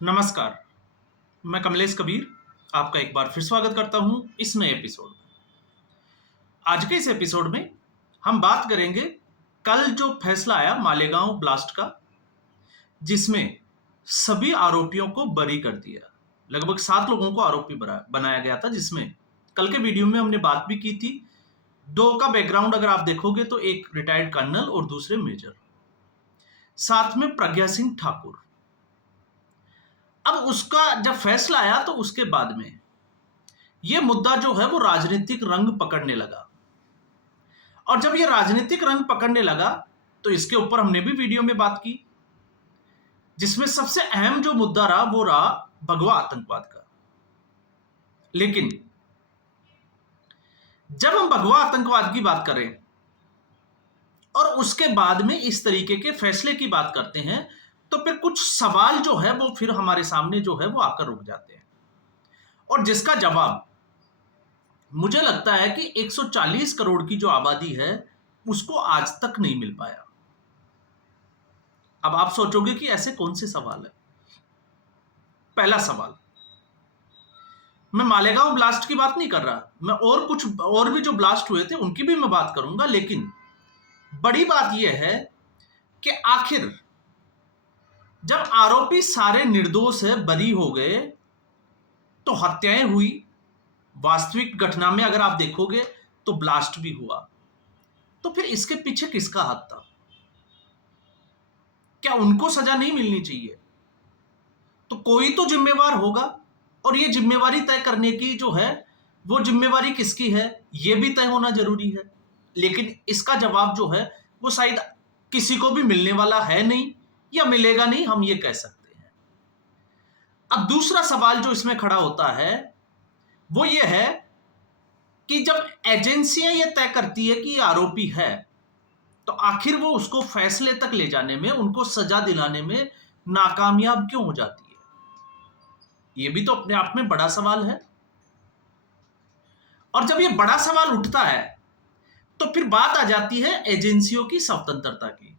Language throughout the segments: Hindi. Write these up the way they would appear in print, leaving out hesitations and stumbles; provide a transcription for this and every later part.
नमस्कार, मैं कमलेश कबीर आपका एक बार फिर स्वागत करता हूं इस नए एपिसोड में। आज के इस एपिसोड में हम बात करेंगे कल जो फैसला आया मालेगांव ब्लास्ट का, जिसमें सभी आरोपियों को बरी कर दिया। लगभग 7 लोगों को आरोपी बनाया गया था, जिसमें कल के वीडियो में हमने बात भी की थी। 2 का बैकग्राउंड अगर आप देखोगे तो एक रिटायर्ड कर्नल और दूसरे मेजर, साथ में प्रज्ञा सिंह ठाकुर। अब उसका जब फैसला आया तो उसके बाद में ये मुद्दा जो है वो राजनीतिक रंग पकड़ने लगा, और जब ये राजनीतिक रंग पकड़ने लगा तो इसके ऊपर हमने भी वीडियो में बात की, जिसमें सबसे अहम जो मुद्दा रहा वो रहा भगवा आतंकवाद का। लेकिन जब हम भगवा आतंकवाद की बात करें और उसके बाद में इस तरीके के फैसले की बात करते हैं, तो फिर कुछ सवाल जो है वो फिर हमारे सामने जो है वो आकर रुक जाते हैं, और जिसका जवाब मुझे लगता है कि 140 करोड़ की जो आबादी है उसको आज तक नहीं मिल पाया। अब आप सोचोगे कि ऐसे कौन से सवाल है। पहला सवाल, मैं मालेगांव ब्लास्ट की बात नहीं कर रहा, मैं और भी जो ब्लास्ट हुए थे उनकी भी मैं बात करूंगा, लेकिन बड़ी बात यह है कि आखिर जब आरोपी सारे निर्दोष है, बरी हो गए, तो हत्याएं हुई, वास्तविक घटना में अगर आप देखोगे तो ब्लास्ट भी हुआ, तो फिर इसके पीछे किसका हाथ था? क्या उनको सजा नहीं मिलनी चाहिए? तो कोई तो जिम्मेवार होगा, और ये जिम्मेवारी तय करने की जो है वो जिम्मेवारी किसकी है ये भी तय होना जरूरी है। लेकिन इसका जवाब जो है वो शायद किसी को भी मिलने वाला है नहीं, या मिलेगा नहीं, हम ये कह सकते हैं। अब दूसरा सवाल जो इसमें खड़ा होता है वो ये है कि जब एजेंसियां ये तय करती है कि ये आरोपी है, तो आखिर वो उसको फैसले तक ले जाने में, उनको सजा दिलाने में नाकामयाब क्यों हो जाती है? ये भी तो अपने आप में बड़ा सवाल है। और जब ये बड़ा सवाल उठता है तो फिर बात आ जाती है एजेंसियों की स्वतंत्रता की।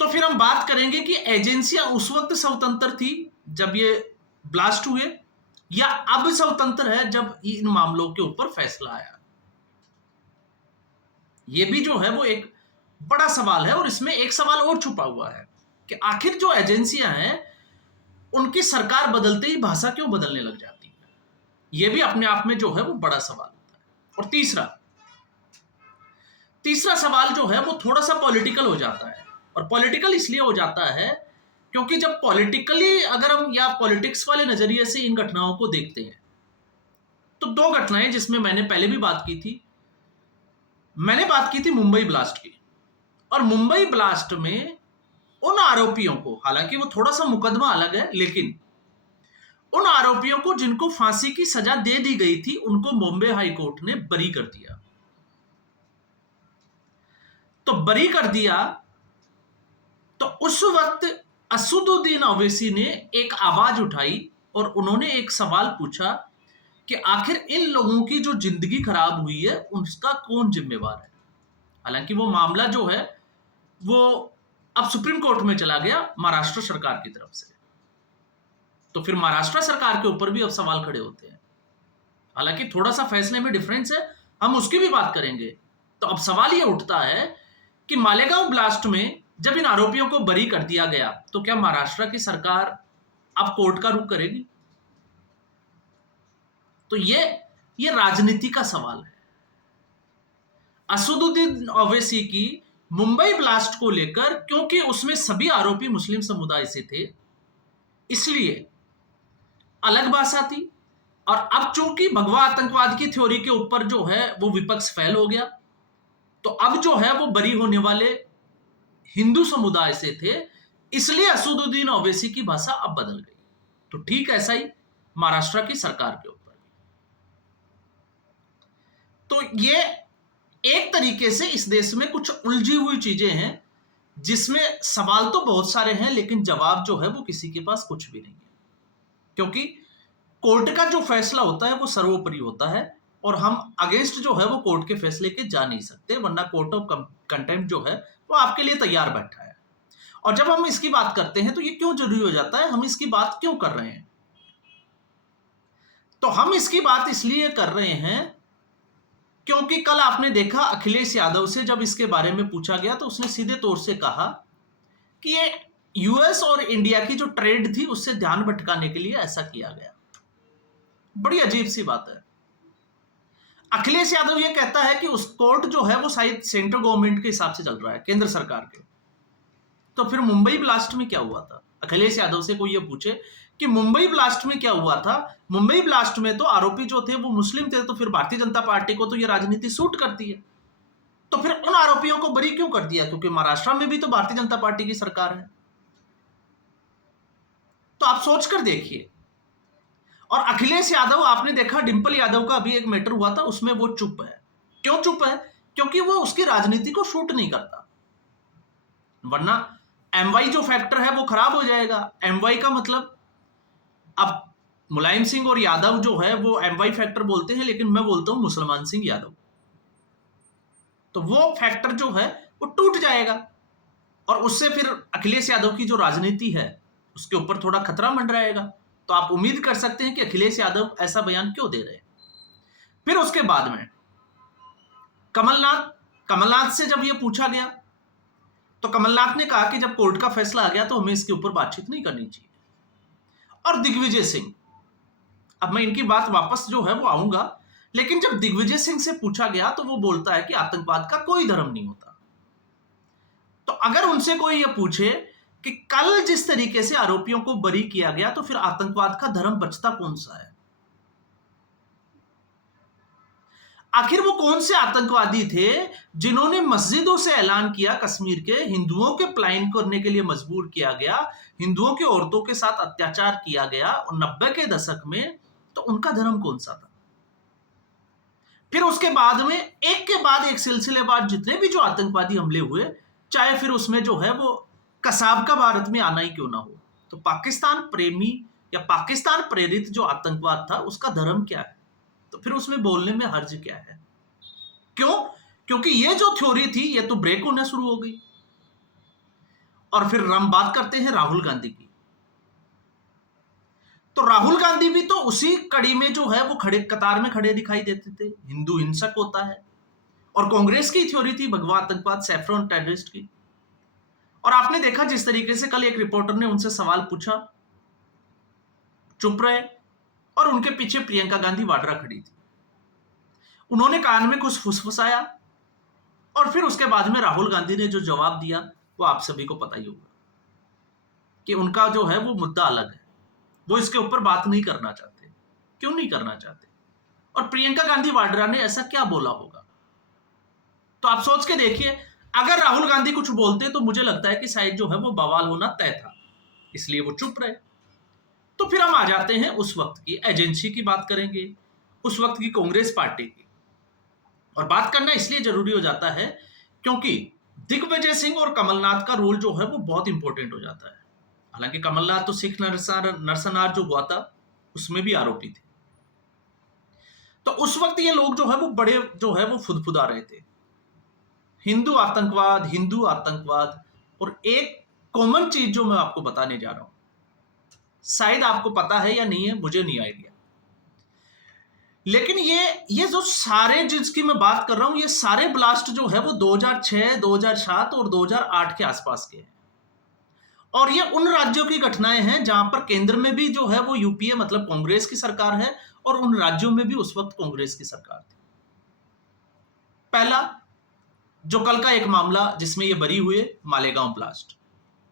तो फिर हम बात करेंगे कि एजेंसियां उस वक्त स्वतंत्र थी जब ये ब्लास्ट हुए, या अब स्वतंत्र है जब इन मामलों के ऊपर फैसला आया? ये भी जो है वो एक बड़ा सवाल है, और इसमें एक सवाल और छुपा हुआ है कि आखिर जो एजेंसियां हैं उनकी सरकार बदलते ही भाषा क्यों बदलने लग जाती है? ये भी अपने आप में जो है वो बड़ा सवाल होता है। और तीसरा सवाल जो है वो थोड़ा सा पॉलिटिकल हो जाता है, और पॉलिटिकल इसलिए हो जाता है क्योंकि जब पॉलिटिकली अगर हम या पॉलिटिक्स वाले नजरिए से इन घटनाओं को देखते हैं, तो 2 घटनाएं जिसमें मैंने पहले भी बात की थी, मैंने बात की थी मुंबई ब्लास्ट की। और मुंबई ब्लास्ट में उन आरोपियों को, हालांकि वो थोड़ा सा मुकदमा अलग है, लेकिन उन आरोपियों को जिनको फांसी की सजा दे दी गई थी उनको बॉम्बे हाई कोर्ट ने बरी कर दिया। तो बरी कर दिया तो उस वक्त असदुद्दीन ओवैसी ने एक आवाज उठाई और उन्होंने एक सवाल पूछा कि आखिर इन लोगों की जो जिंदगी खराब हुई है उसका कौन जिम्मेवार है। हालांकि वो मामला जो है वो अब सुप्रीम कोर्ट में चला गया महाराष्ट्र सरकार की तरफ से, तो फिर महाराष्ट्र सरकार के ऊपर भी अब सवाल खड़े होते हैं। हालांकि थोड़ा सा फैसले में डिफरेंस है, हम उसकी भी बात करेंगे। तो अब सवाल ये उठता है कि मालेगांव ब्लास्ट में जब इन आरोपियों को बरी कर दिया गया, तो क्या महाराष्ट्र की सरकार अब कोर्ट का रुख करेगी? तो ये राजनीति का सवाल है। असदुद्दीन ओवैसी की मुंबई ब्लास्ट को लेकर, क्योंकि उसमें सभी आरोपी मुस्लिम समुदाय से थे, इसलिए अलग भाषा थी। और अब चूंकि भगवा आतंकवाद की थ्योरी के ऊपर जो है वो विपक्ष फैल हो गया, तो अब जो है वो बरी होने वाले हिंदू समुदाय से थे, इसलिए असदुद्दीन ओवैसी की भाषा अब बदल गई। तो ठीक ऐसा ही महाराष्ट्र की सरकार के ऊपर। तो ये एक तरीके से इस देश में कुछ उलझी हुई चीजें हैं, जिसमें सवाल तो बहुत सारे हैं लेकिन जवाब जो है वो किसी के पास कुछ भी नहीं है। क्योंकि कोर्ट का जो फैसला होता है वो सर्वोपरि होता है, और हम अगेंस्ट जो है वो कोर्ट के फैसले के जा नहीं सकते, वरना कोर्ट ऑफ कंटेम्प्ट जो है वो आपके लिए तैयार बैठा है। और जब हम इसकी बात करते हैं तो ये क्यों जरूरी हो जाता है, हम इसकी बात क्यों कर रहे हैं? तो हम इसकी बात इसलिए कर रहे हैं क्योंकि कल आपने देखा अखिलेश यादव से जब इसके बारे में पूछा गया तो उसने सीधे तौर से कहा कि ये यूएस और इंडिया की जो ट्रेड थी उससे ध्यान भटकाने के लिए ऐसा किया गया। बड़ी अजीब सी बात है। अखिलेश यादव ये कहता है कि उस कोर्ट जो है वो शायद सेंट्रल गवर्नमेंट के हिसाब से चल रहा है, केंद्र सरकार के। तो फिर मुंबई ब्लास्ट में क्या हुआ था? अखिलेश यादव से कोई ये पूछे कि मुंबई ब्लास्ट में क्या हुआ था, मुंबई ब्लास्ट में तो आरोपी जो थे वो मुस्लिम थे, तो फिर भारतीय जनता पार्टी को तो ये राजनीति सूट करती है, तो फिर उन आरोपियों को बरी क्यों कर दिया? क्योंकि महाराष्ट्र में भी तो भारतीय जनता पार्टी की सरकार है। तो आप सोचकर देखिए। और अखिलेश यादव, आपने देखा डिंपल यादव का अभी एक मैटर हुआ था, उसमें वो चुप है। क्यों चुप है? क्योंकि वो उसकी राजनीति को शूट नहीं करता, वरना एमवाई जो फैक्टर है वो खराब हो जाएगा। एमवाई का मतलब, अब मुलायम सिंह और यादव जो है वो एमवाई फैक्टर बोलते हैं, लेकिन मैं बोलता हूं मुसलमान सिंह यादव, तो वो फैक्टर जो है वो टूट जाएगा और उससे फिर अखिलेश यादव की जो राजनीति है उसके ऊपर थोड़ा खतरा मंडराएगा। तो आप उम्मीद कर सकते हैं कि अखिलेश यादव ऐसा बयान क्यों दे रहे हैं। फिर उसके बाद में कमलनाथ से जब ये पूछा गया तो कमलनाथ ने कहा कि जब कोर्ट का फैसला आ गया तो हमें इसके ऊपर बातचीत नहीं करनी चाहिए। और दिग्विजय सिंह, अब मैं इनकी बात वापस जो है वो आऊंगा, लेकिन जब दिग्विजय सिंह से पूछा गया तो वो बोलता है कि आतंकवाद का कोई धर्म नहीं होता। तो अगर उनसे कोई ये पूछे कि कल जिस तरीके से आरोपियों को बरी किया गया तो फिर आतंकवाद का धर्म बचता कौन सा है? आखिर वो कौन से आतंकवादी थे जिन्होंने मस्जिदों से ऐलान किया कश्मीर के हिंदुओं के पलायन करने के लिए मजबूर किया गया, हिंदुओं की औरतों के साथ अत्याचार किया गया और 90 के दशक में, तो उनका धर्म कौन सा था? फिर उसके बाद में एक के बाद एक सिलसिलेवार जितने भी जो आतंकवादी हमले हुए, चाहे फिर उसमें जो है वो कसाब का भारत में आना ही क्यों ना हो, तो पाकिस्तान प्रेमी या पाकिस्तान प्रेरित जो आतंकवाद था उसका धर्म क्या है? तो फिर उसमें बोलने में हर्ज क्या है? क्यों? क्योंकि ये जो थ्योरी थी ये तो ब्रेक होना शुरू हो गई। और फिर हम बात करते हैं राहुल गांधी की। तो राहुल गांधी भी तो उसी कड़ी में जो है वो खड़े कतार में खड़े दिखाई देते थे, हिंदू हिंसक होता है। और कांग्रेस की थ्योरी थी भगवा आतंकवाद, सैफ्रॉन टेररिस्ट की। और आपने देखा जिस तरीके से कल एक रिपोर्टर ने उनसे सवाल पूछा, चुप रहे, और उनके पीछे प्रियंका गांधी वाड्रा खड़ी थी। उन्होंने कान में कुछ फुसफुसाया और फिर उसके बाद में राहुल गांधी ने जो जवाब दिया वो आप सभी को पता ही होगा कि उनका जो है वो मुद्दा अलग है, वो इसके ऊपर बात नहीं करना चाहते। क्यों नहीं करना चाहते? और प्रियंका गांधी वाड्रा ने ऐसा क्या बोला होगा? तो आप सोच के देखिए, अगर राहुल गांधी कुछ बोलते तो मुझे लगता है कि शायद जो है वो बवाल होना तय था, इसलिए वो चुप रहे। तो फिर हम आ जाते हैं उस वक्त की एजेंसी की बात करेंगे, उस वक्त की कांग्रेस पार्टी की। और बात करना इसलिए जरूरी हो जाता है क्योंकि दिग्विजय सिंह और कमलनाथ का रोल जो है वो बहुत इंपॉर्टेंट हो जाता है। हालांकि कमलनाथ तो सिख नरसंहार जो हुआ था उसमें भी आरोपी थे। तो उस वक्त ये लोग जो है वो बड़े जो है वो फुदफुदा रहे थे, हिंदू आतंकवाद। और एक कॉमन चीज जो मैं आपको बताने जा रहा हूं, शायद आपको पता है या नहीं है, मुझे नहीं आइडिया, लेकिन ये जो सारे जिसकी मैं बात कर रहा हूं, ये सारे ब्लास्ट जो है वो 2006, 2007 और 2008 के आसपास के हैं। और ये उन राज्यों की घटनाएं हैं जहां पर केंद्र में भी जो है वो यूपीए मतलब कांग्रेस की सरकार है और उन राज्यों में भी उस वक्त कांग्रेस की सरकार थी। पहला जो कल का एक मामला जिसमें ये बरी हुए, मालेगांव ब्लास्ट,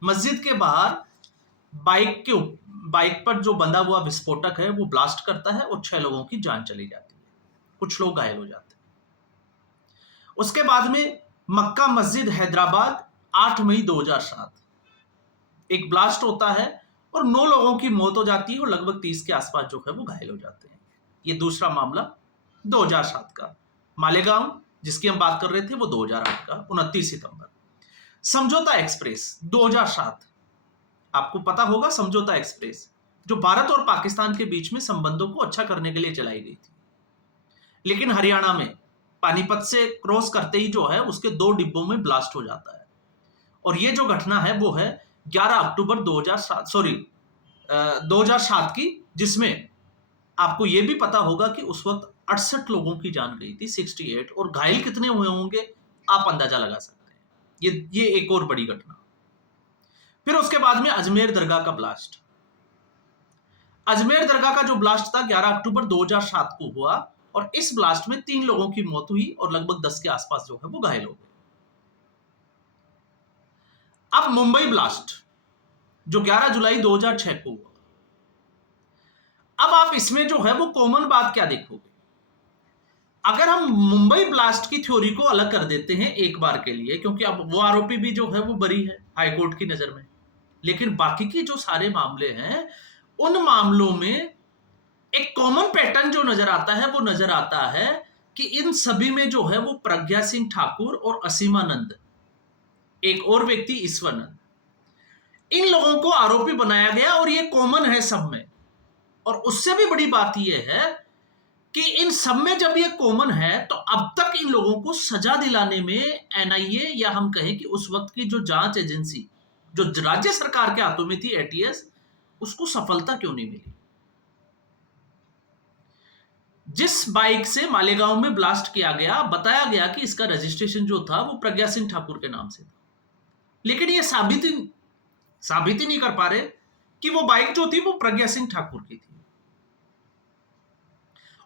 मस्जिद के बाहर बाइक पर जो बंधा हुआ विस्फोटक है वो ब्लास्ट करता है और 6 लोगों की जान चली जाती है, कुछ लोग घायल हो जाते हैं। उसके बाद में मक्का मस्जिद हैदराबाद 8 मई 2007 एक ब्लास्ट होता है और 9 लोगों की मौत हो जाती है और लगभग 30 के आसपास जो है वो घायल हो जाते हैं। ये दूसरा मामला 2007 का। मालेगांव जिसकी हम बात कर रहे थे वो 2008 का 29 सितंबर। समझौता एक्सप्रेस 2007, आपको पता होगा समझौता एक्सप्रेस जो भारत और पाकिस्तान के बीच में संबंधों को अच्छा करने के लिए चलाई गई थी, लेकिन हरियाणा में पानीपत से क्रॉस करते ही जो है उसके 2 डिब्बों में ब्लास्ट हो जाता है और ये जो घटना है वो है 11 अक्टूबर 2007 की, जिसमें आपको ये भी पता होगा कि उस वक्त 68 लोगों की जान गई थी, 68, और घायल कितने हुए होंगे आप अंदाजा लगा सकते हैं। ये एक और बड़ी घटना। फिर उसके बाद में अजमेर दरगाह का ब्लास्ट। अजमेर दरगाह का जो ब्लास्ट था 11 अक्टूबर 2007 को हुआ, और इस ब्लास्ट में 3 लोगों की मौत हुई और लगभग 10 के आसपास जो है वो घायल हो गए। अब मुंबई ब्लास्ट जो 11 जुलाई 2006 को हुआ। अब आप इसमें जो है वो कॉमन बात क्या देखोगे? अगर हम मुंबई ब्लास्ट की थ्योरी को अलग कर देते हैं एक बार के लिए, क्योंकि अब वो आरोपी भी जो है वो बरी है हाईकोर्ट की नजर में, लेकिन बाकी के जो सारे मामले हैं उन मामलों में एक कॉमन पैटर्न जो नजर आता है वो नजर आता है कि इन सभी में जो है वो प्रज्ञा सिंह ठाकुर और असीमानंद, एक और व्यक्ति ईश्वरनंद, इन लोगों को आरोपी बनाया गया, और ये कॉमन है सब में। और उससे भी बड़ी बात यह है कि इन सब में जब ये कॉमन है तो अब तक इन लोगों को सजा दिलाने में एनआईए, या हम कहें कि उस वक्त की जो जांच एजेंसी जो राज्य सरकार के हाथों में थी, एटीएस, उसको सफलता क्यों नहीं मिली? जिस बाइक से मालेगांव में ब्लास्ट किया गया, बताया गया कि इसका रजिस्ट्रेशन जो था वो प्रज्ञा सिंह ठाकुर के नाम से था, लेकिन ये साबित ही नहीं कर पा रहे कि वो बाइक जो थी वो प्रज्ञा सिंह ठाकुर की थी।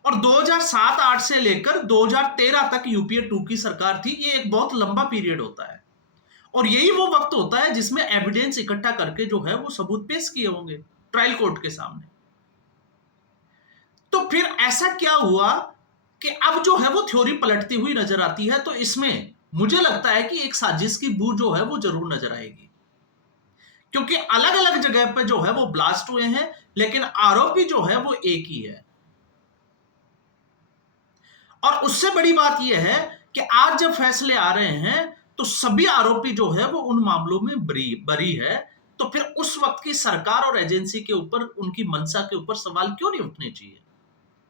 और 2007-8 से लेकर 2013 तक यूपीए 2 की सरकार थी। ये एक बहुत लंबा पीरियड होता है, और यही वो वक्त होता है जिसमें एविडेंस इकट्ठा करके जो है वो सबूत पेश किए होंगे ट्रायल कोर्ट के सामने। तो फिर ऐसा क्या हुआ कि अब जो है वो थ्योरी पलटती हुई नजर आती है? तो इसमें मुझे लगता है कि एक साजिश की बू जो है वो जरूर नजर आएगी, क्योंकि अलग अलग जगह पे जो है वो ब्लास्ट हुए हैं, लेकिन आरोपी जो है वो एक ही है। और उससे बड़ी बात यह है कि आज जब फैसले आ रहे हैं तो सभी आरोपी जो है वो उन मामलों में बरी है। तो फिर उस वक्त की सरकार और एजेंसी के ऊपर, उनकी मंशा के ऊपर सवाल क्यों नहीं उठने चाहिए?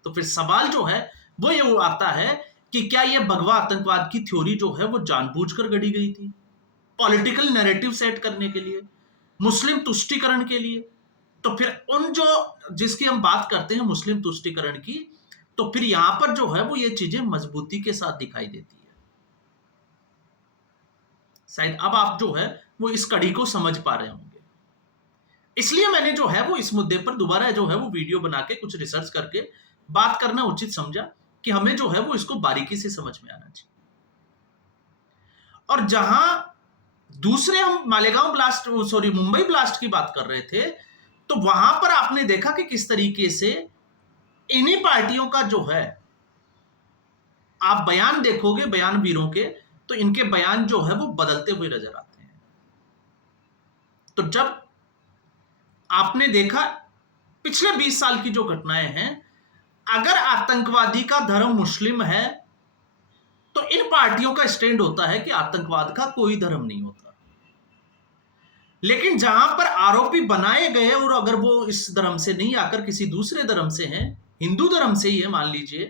तो फिर सवाल जो है वो ये आता है कि क्या ये भगवा आतंकवाद की थ्योरी जो है वो जानबूझकर गढ़ी गई थी, पॉलिटिकल नैरेटिव सेट करने के लिए, मुस्लिम तुष्टीकरण के लिए? तो फिर उन जो जिसकी हम बात करते हैं मुस्लिम तुष्टीकरण की, तो फिर यहां पर जो है वो ये चीजें मजबूती के साथ दिखाई देती है। शायद अब आप जो है वो इस कड़ी को समझ पा रहे होंगे। इसलिए मैंने जो है वो इस मुद्दे पर दोबारा जो है वो वीडियो बना के कुछ रिसर्च करके बात करना उचित समझा कि हमें जो है वो इसको बारीकी से समझ में आना चाहिए। और जहां दूसरे हम मालेगांव ब्लास्ट, मुंबई ब्लास्ट की बात कर रहे थे, तो वहां पर आपने देखा कि किस तरीके से इन्हीं पार्टियों का जो है, आप बयान देखोगे बयान वीरों के, तो इनके बयान जो है वो बदलते हुए नजर आते हैं। तो जब आपने देखा पिछले 20 साल की जो घटनाएं हैं, अगर आतंकवादी का धर्म मुस्लिम है तो इन पार्टियों का स्टैंड होता है कि आतंकवाद का कोई धर्म नहीं होता। लेकिन जहां पर आरोपी बनाए गए और अगर वो इस धर्म से नहीं आकर किसी दूसरे धर्म से हैं, हिंदू धर्म से ही है मान लीजिए,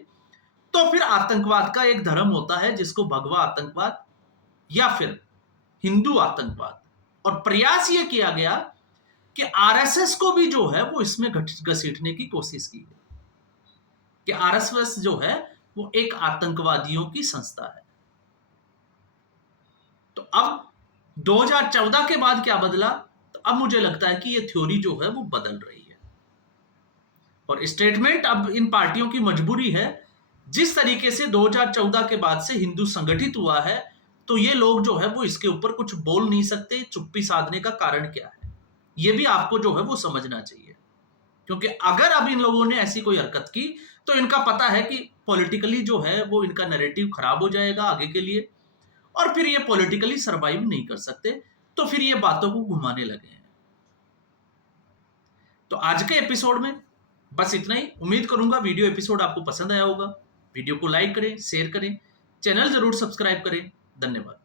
तो फिर आतंकवाद का एक धर्म होता है जिसको भगवा आतंकवाद या फिर हिंदू आतंकवाद। और प्रयास यह किया गया कि आरएसएस को भी जो है वो इसमें घसीटने की कोशिश की गई कि आरएसएस जो है वो एक आतंकवादियों की संस्था है। तो अब 2014 के बाद क्या बदला? तो अब मुझे लगता है कि ये थ्योरी जो है वो बदल रही है, और स्टेटमेंट अब इन पार्टियों की मजबूरी है। जिस तरीके से 2014 के बाद से हिंदू संगठित हुआ है, तो ये लोग जो है वो इसके ऊपर कुछ बोल नहीं सकते। चुप्पी साधने का कारण क्या है, ये भी आपको जो है वो समझना चाहिए, क्योंकि अगर अब इन लोगों ने ऐसी कोई हरकत की तो इनका पता है कि पॉलिटिकली जो है वो इनका नैरेटिव खराब हो जाएगा आगे के लिए, और फिर ये पॉलिटिकली सरवाइव नहीं कर सकते, तो फिर ये बातों को घुमाने लगे हैं। तो आज के एपिसोड में बस इतना ही। उम्मीद करूंगा वीडियो एपिसोड आपको पसंद आया होगा। वीडियो को लाइक करें, शेयर करें, चैनल जरूर सब्सक्राइब करें। धन्यवाद।